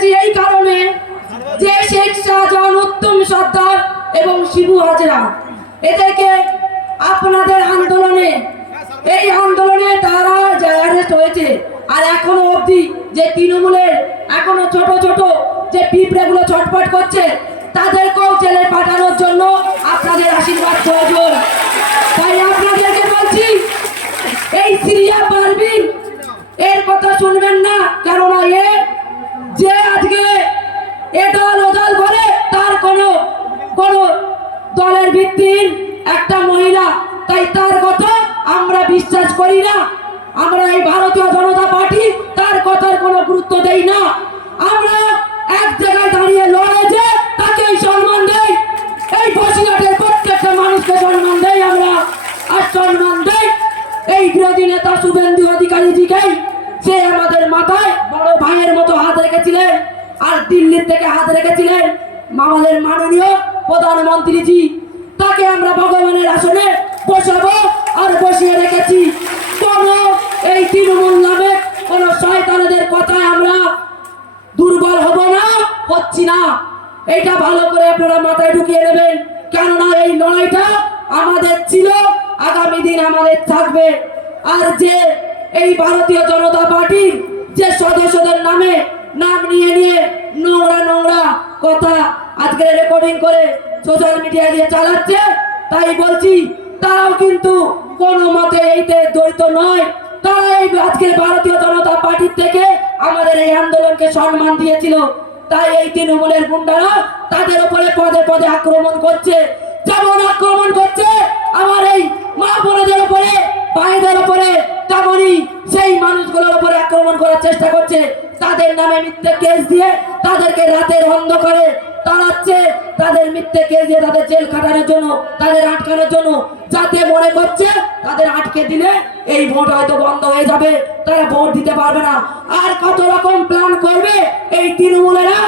এসেছি এই কারণে যে শেখ শাহজাহান উত্তম সর্দার এবং শিবু হাজরা, এদেরকে আপনাদের আন্দোলনে, এই আন্দোলনে তারা অ্যারেস্ট হয়েছে। আর এখনও অবধি যে তৃণমূলের, এখনও ছোট ছোট যে পিঁপড়েগুলো ছটফট করছে, তাদেরকেও জেলে পাঠানোর জন্য আপনাদের আশীর্বাদ প্রয়োজন। দলের ভিত্তির একটা মহিলা, তাই তার কথা আমরা বিশ্বাস করি না। আমরা এই ভারতীয় জনতা পার্টি, তার কথার কোনো গুরুত্ব দেই না। আমরা এক জায়গায় দাঁড়িয়ে লড়ে যে তাকেই সম্মান দেই। এই বসিরহাটের প্রত্যেকটা মানুষকে সম্মান দেই আমরা। আর সম্মান দেই এই বিরোধী নেতা শুভেন্দু অধিকারীজিকেই। সে আমাদের মাথায় বড় ভাইয়ের মতো হাত রেখেছিলেন, আর দিল্লির থেকে হাত রেখেছিলেন। আমাদের মাননীয় প্রধানমন্ত্রীজি, তাকে আমরা ভগবানের আসনে বসাবো আর বসিয়ে রেখেছি। কোন এই তৃণমূল নামে কোন শয়তানদের কথায় আমরা দুর্বল হব না, হচ্ছি না। এটা ভালো করে আপনারা মাথায় ঢুকিয়ে নেবেন। কেননা এই লড়াইটা আমাদের ছিল, আগামী দিন আমাদের থাকবে। আর যে এই ভারতীয় জনতা পার্টির যে সদস্যদের নামে নাম নিয়ে নিয়ে নোংরা নোংরা কথা আজকে রেকর্ডিং করে সোশ্যাল মিডিয়া দিয়ে চালাচ্ছে, তাই বলছি, তারাও কিন্তু কোনো মতে এইতে জড়িত নয়। তারা এই আজকের ভারতীয় জনতা পার্টির থেকে আমাদের এই আন্দোলনকে সম্মান দিয়েছিল। তাই এই তৃণমূলের গুন্ডারা তাদের উপরে পদে পদে আক্রমণ করছে। যেমন আক্রমণ করছে আমার এই মা বোনদের উপরে, ভাইদের উপরে, তেমনই সেই মানুষগুলোর উপরে আক্রমণ করার চেষ্টা করছে। তাদের নামে মিথ্যে কেস দিয়ে তাদেরকে রাতের অন্ধকারে তাড়াচ্ছে তাদের মিথ্যে কেস দিয়ে তাদের জেল খাটানোর জন্য, তাদের আটকানোর জন্য যাতে মনে করছে, তাদের আটকে দিলে এই ভোট হয়তো বন্ধ হয়ে যাবে। তারা ভোট দিতে পারবে না। আর কত রকম প্ল্যান করবে এই তৃণমূলেরা?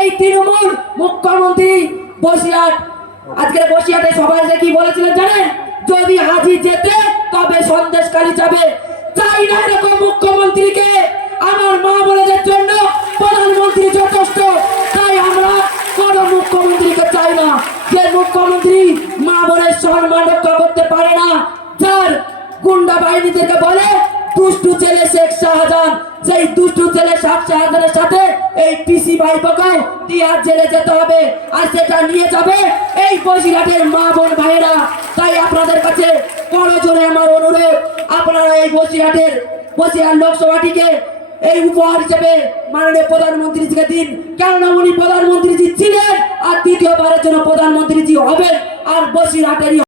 এই তৃণমূল মুখ্যমন্ত্রী বসিরহাট আজকের বসিয়াতে সবাই যে বলেছিলেন জানেন? যদি হাজি যেতে, তবে সন্দেশকারী যাবে। চাই না। যে মুখ্যমন্ত্রী মা বোনের সম্মান রক্ষা করতে পারে না, যার গুন্ডা বাহিনী থেকে বলে, দুষ্টু ছেলে শেখ শাহজাহান। সেই দুষ্টু ছেলে শেখ শাহজাহানের সাথে এই পিসি ভাইপোকে টিয়ার জেলে যেতে হবে, আর সেটা নিয়ে যাবে এই বসিরহাটের মা বোন ভাইয়েরা। তাই আপনাদের কাছে বড় জোরে আমার অনুরোধ, আপনারা এই বসিরহাটের, বসিরহাট লোকসভাটিকে এই উপহার হিসেবে মাননীয় প্রধানমন্ত্রীজিকে দিন। কেননা উনি প্রধানমন্ত্রীজি ছিলেন দ্বিতীয়বারের জন্য প্রধানমন্ত্রী জি হবেন আর বসিরহাটেরই